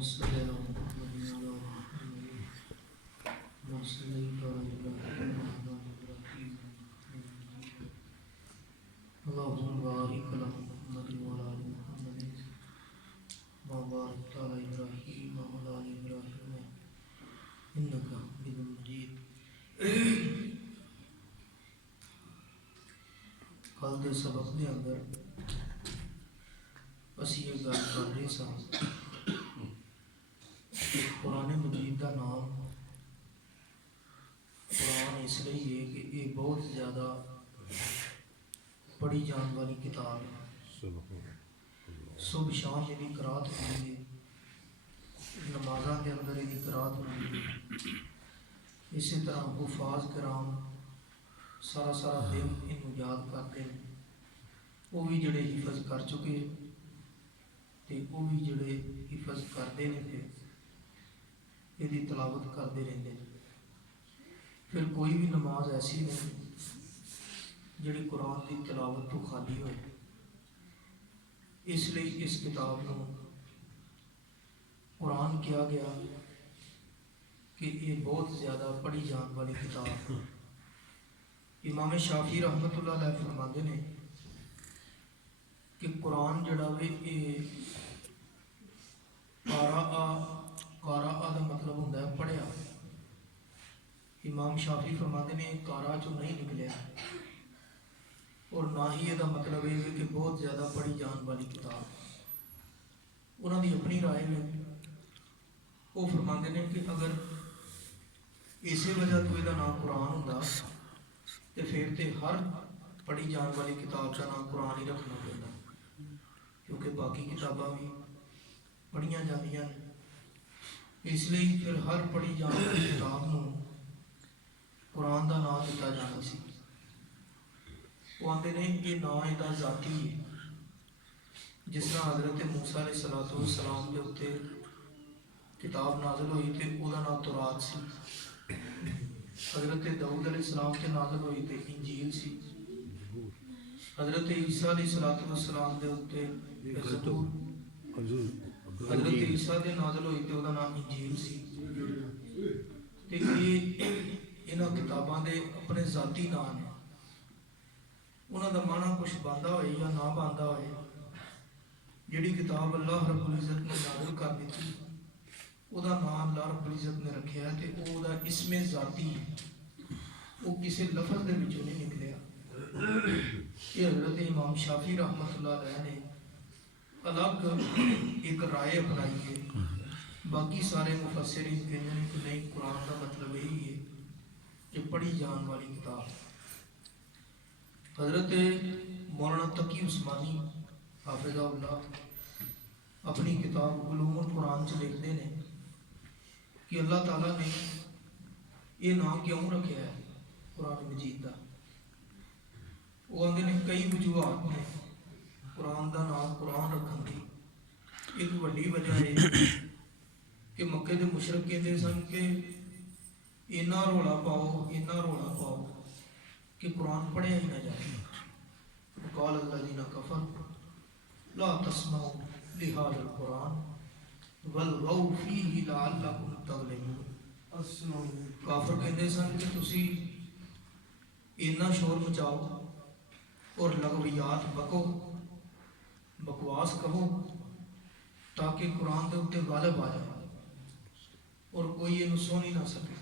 صل على محمد وعلى محمد كما صليت على إبراهيم وعلى إبراهيم اللهم بارك على محمد وعلى آل محمد كما باركت على إبراهيم وعلى آل إبراهيم إنك حميد مجيد. کل کے سبق کے اندر اسی یہ گل کر رہے سن کہ قرآن مجید کا نام قرآن اس لیے ہے کہ یہ بہت زیادہ پڑھی جان والی کتاب ہے. صبح شام یہ قرات ہوتی ہے، نمازاں کے اندر یہ قرات ہوتی ہے. اسی طرح حفاظ کرام سارا سارا دن انہوں یاد کرتے ہیں، وہ بھی جڑے حفظ کر چکے تے وہ بھی جڑے حفظ کرتے ہیں پھر یہ تلاوت کرتے رہتے ہیں. پھر کوئی بھی نماز ایسی نہیں جڑی قرآن کی تلاوت تو خالی ہوئے. اس لیے اس کتاب کو قرآن کیا گیا کہ یہ بہت زیادہ پڑھی جان والی کتاب ہے. امام شافعی رحمۃ اللہ علیہ فرماتے ہیں کہ قرآن جڑا وے یہ قارا دا مطلب ہوتا ہے پڑھیا. امام شافعی فرماتے ہیں قارا چوں نہیں نکلیا، اور نہ ہی یہ مطلب یہ ہے کہ بہت زیادہ پڑھی جان والی کتاب. انہوں نے اپنی رائے میں وہ فرماتے ہیں کہ اگر اسی وجہ تو یہ نام قرآن ہوتا تو پھر تو ہر پڑھی جان والی کتاب کا نام قرآن ہی رکھنا پڑتا، کیونکہ باقی کتاباں بھی پڑھیاں جانیاں ہیں. اس لیے پھر ہر پڑھی جان والی کتاب کو قرآن کا نام دیتا جانا سی. وہ آتے ہیں یہ نام یہ ذاتی ہے. جس طرح حضرت موسیٰ علیہ السلام کے اتنے کتاب نازل ہوئی تھی وہ نام تورات سی. حضرت داؤد علیہ السلام کے نازل ہوئی تھی انجیل سی. حضرت عیسیٰ علیہ السلام کے اتنے زبور. حضرت عیسیٰ کے نازل ہوئی تھی وہ نام انجیل سی. انہاں کتاباں دے اپنے ذاتی نام ہیں. انہاں دا معنی کچھ باندا ہوئے یا نہ باندا ہوئے، جڑی کتاب اللہ رب العزت نے نازل کر دیتی وہ دا نام اللہ رب العزت نے رکھیا ہے تے وہ دا اسم ذاتی ہے، وہ کسی لفظ دے وچوں نہیں نکلیا. یہ حضرت امام شافعی رحمۃ اللہ علیہ نے الگ ایک رائے اپنائی ہے. باقی سارے مفسرین کہتے ہیں کہ نہیں، قرآن کا مطلب یہی ہے کہ پڑھی جان والی کتاب. حضرت مولانا تقی عثمانی حافظہ اللہ اپنی کتاب علوم القرآن سے لکھتے ہیں کہ اللہ تعالیٰ نے یہ نام کیوں رکھا ہے قرآن مجید کا. وہ آتے ہیں کئی وجوہات نے قرآن کا نام قرآن رکھن کی. ایک وڈی وجہ ہے کہ مکے کے مشرک کہتے سن کہ اینا رولا پاؤ کہ قرآن پڑھیا ہی نہ جائے. قال الذین کفروا لا تسمعوا لهذا القرآن والغوا فیہ لعلکم تغلبون. کافر کہتے سن کہ تسی اینا شور مچاؤ اور لغویات بکو، بکواس کہو تاکہ قرآن کے اتنے غالب آ جائے اور کوئی یہ سن ہی نہ سکے.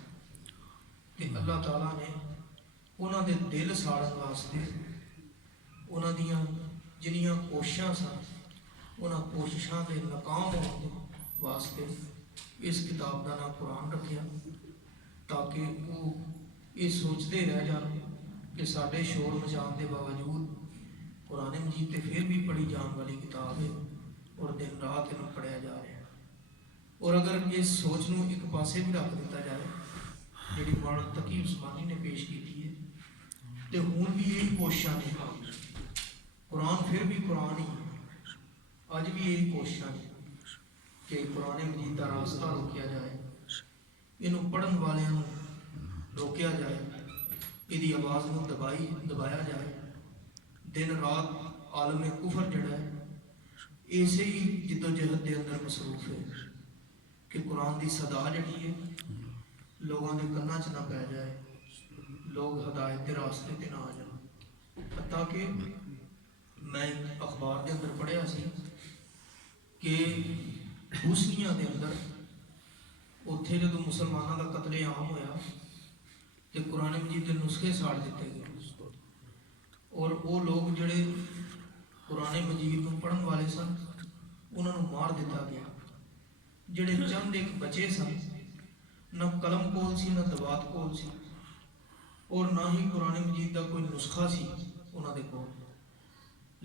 کہ اللہ تعالیٰ نے انہوں دے دل ساڑن واسطے انہوں دیاں جنیاں کوششاں سن انہاں کوششاں کے ناکام ہونے واسطے اس کتاب کا نام قرآن رکھیا، تاکہ وہ یہ سوچتے رہ جان کہ سارے شور مچان کے باوجود قرآن مجید تے پھر بھی پڑھی جان والی کتاب ہے اور دن رات انہوں پڑھیا جا رہا ہے. اور اگر اس سوچ نو ایک پاسے بھی رکھ دیتا جائے جڑی مولانا تقی عثمانی نے پیش کی ہے تو ہون بھی یہی کوششاں ہیں. قرآن پھر بھی قرآن ہی ہے، اج بھی یہی کوششاں ہیں کہ قرآن مجید کا راستہ روکیا جائے، انہوں پڑھن والوں روکیا جائے، یہ آواز کو دبایا جائے. دن رات عالم کفر جڑا ہے اسی ہی جد و جہد کے اندر مصروف ہے. کہ قرآن دی صدا جڑی ہے لوگوں کے کناں چ نہ پی جائے، لوگ ہدایت کے راستے تے نہ آ جائیں۔ حتیٰ کہ میں ایک اخبار کے اندر پڑھیا سی کہ بوسنیا کے اندر اتنے جدو مسلمانوں کا قتل عام ہویا تو قرآن مجید کے نسخے ساڑ دیتے گئے، اور وہ لوگ جڑے قرآن مجید کو پڑھن والے سن انہوں نے مار دیتا گیا۔ جڑے چند ایک بچے سن، نہ قلم کول سی نہ دوات کول سی، اور نہ ہی قرآن مجید کا کوئی نسخہ سی انہوں دے کول،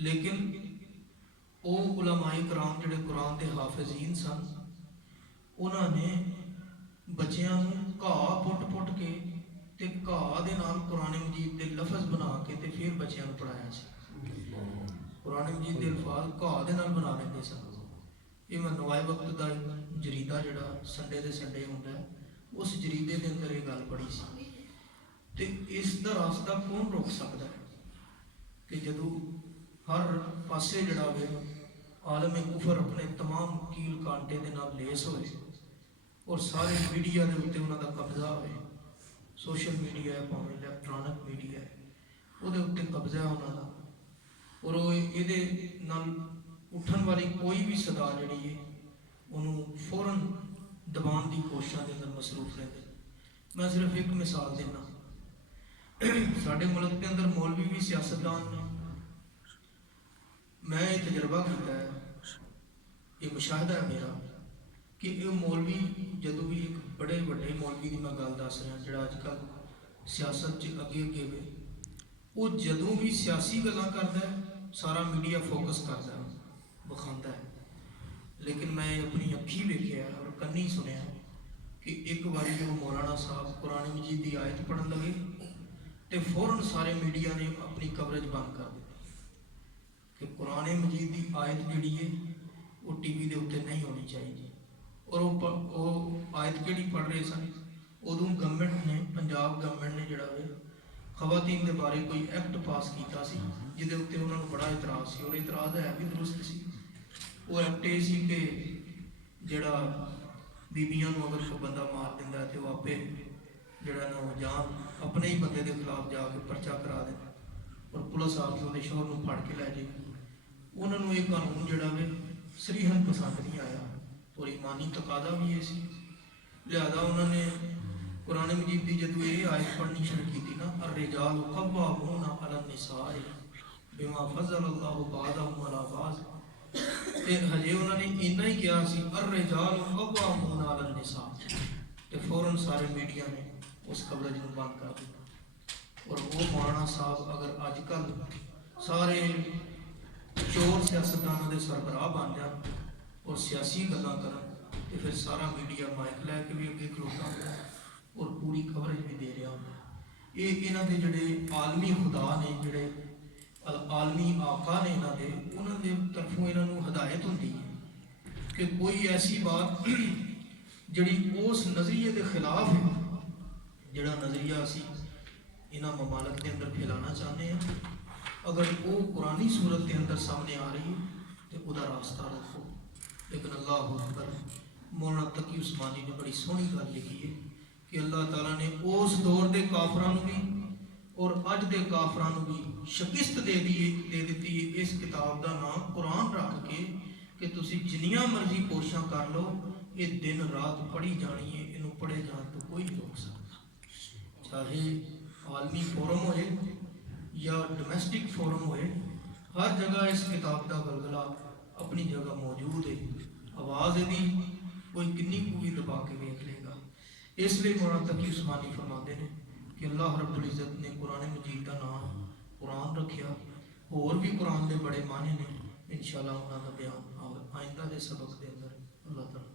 لیکن وہ علماء کرام جڑے قرآن کے حافظین سن انہوں نے بچیاں گھاہ پٹ پٹ کے تے گھاہ دے نال قرآن مجید دے لفظ بنا کے تے پھر بچیاں پڑھایا سی۔ قرآن مجید دے الفاظ گھاہ دے نال بنا لیندے سن۔ یہ میں نوائے وقت دا جریدہ جڑا سنڈے دے سنڈے ہوندا ہے اس جریدے دے اندر یہ گل پڑھی سی۔ تے اس دا راستہ کون روک سکتا ہے کہ جدو ہر پاسے جڑا وے عالم کفر اپنے تمام کیل کانٹے دے نال لیس ہوئے اور سارے میڈیا دے اتنے انہوں کا قبضہ ہوئے، سوشل میڈیا ہے پاویں الیکٹرانک میڈیا ہے وہ اتنے قبضہ ہے انہوں کا، اور وہ یہ اٹھن والی کوئی بھی صدا جڑی ہے انہوں فوراً دبان دی کوششاں دے اندر مصروف رہتے۔ میں صرف ایک مثال دینا، سارے ملک کے اندر مولوی بھی سیاستدان نے، میں یہ تجربہ کیا ہے، یہ مشاہدہ ہے میرا کہ یہ مولوی جدو بھی ایک بڑے بڑے مولوی کی میں گل دس رہا جڑا اج کل سیاست چ اگے اگے ہوئے، وہ جدوں بھی سیاسی گلاں کرتا ہے سارا میڈیا فوکس کرتا ہے بخاندہ ہے، لیکن میں اپنی اکھی ویکھیا اور کنی سنیا کہ ایک باری جو مولانا صاحب قرآن مجید کی آیت پڑھن لگے تو فوراً سارے میڈیا نے اپنی کوریج بند کر دی کہ قرآن مجید کی آیت جڑی ہے وہ ٹی وی دے اتنے نہیں ہونی چاہیے، اور وہ آیت جڑی پڑھ رہے سن ادوں گورنمنٹ نے پنجاب گورنمنٹ نے جڑا ہے خواتین کے بارے کوئی ایکٹ پاس کیتا سی جہد اتنے انہوں نے بڑا اعتراض سی، اور اعتراض ہے بھی درست سی۔ وہ ایکٹ یہ سی کہ جڑا بیبیاں اگر کوئی بندہ مار دینا ہے تو وہ آپ جڑا نا جان اپنے ہی بندے کے خلاف جا کے پرچہ کرا دینا اور پولیس آ کے وہ شوہر کو پھڑ کے لے جائے۔ انہوں نے یہ قانون جڑا ہے سریحن پسند نہیں آیا اور ایمانی تقاضا بھی یہ سی، لہذا انہوں نے قرآن مجید کی جدو یہ آیت پڑھنی شروع کی تھی نا، الرجال قوامون علی النساء بما فضل اللہ بعضهم علی بعض، تے ہجے انہوں نے اتنا ہی کیا سی الرجال قوامون علی النساء، تے فوراً سارے میڈیا نے اس کوریج کو بند کر دیا۔ اور وہ مولانا صاحب اگر اج کل سارے چور سیاستدانوں کے سربراہ بن جان اور سیاسی گلاں کرن تو پھر سارا میڈیا مائک لے کے بھی اگے کھلوتا ہوتا ہے اور پوری کوریج بھی دے رہا ہوتا ہے۔ یہ یہاں کے جڑے عالمی خدا نے جڑے عالمی آقا نے یہاں کے انہوں نے طرفوں یہاں ہدایت ہوتی ہے کہ کوئی ایسی بات جڑی اس نظریے کے خلاف ہے جڑا نظریہ اسی یہاں ممالک کے اندر پھیلانا چاہتے ہیں، اگر وہ قرآنی صورت کے اندر سامنے آ رہی ہے تو وہ راستہ رکھو۔ لیکن اللہ اکبر، مولانا تقی عثمانی نے بڑی سونی گل لکھی ہے کہ اللہ تعالیٰ نے اس دور کے کافران بھی اور اج دے کافران بھی شکست دے دیتی ہے اس کتاب کا نام قرآن رکھ کے کہ تسی جنیاں مرضی کوششاں کر لو یہ دن رات پڑھی جانی ہے، یہ پڑھے جان تو کوئی نہیں روک سکتا، چاہے عالمی فورم ہوئے یا ڈومیسٹک فورم ہوئے، ہر جگہ اس کتاب کا غلغلہ اپنی جگہ موجود ہے۔ آواز دی کوئی کنی کو بھی دبا کے دیکھ لے گا۔ اس لیے مولانا تقی عثمانی فرماتے ہیں کہ اللہ رب العزت نے قرآن مجید کا نام قرآن رکھیا، اور بھی قرآن کے بڑے معنی نے انشاءاللہ انہوں کا بیان آئندہ کے سبق کے اندر اللہ تعالیٰ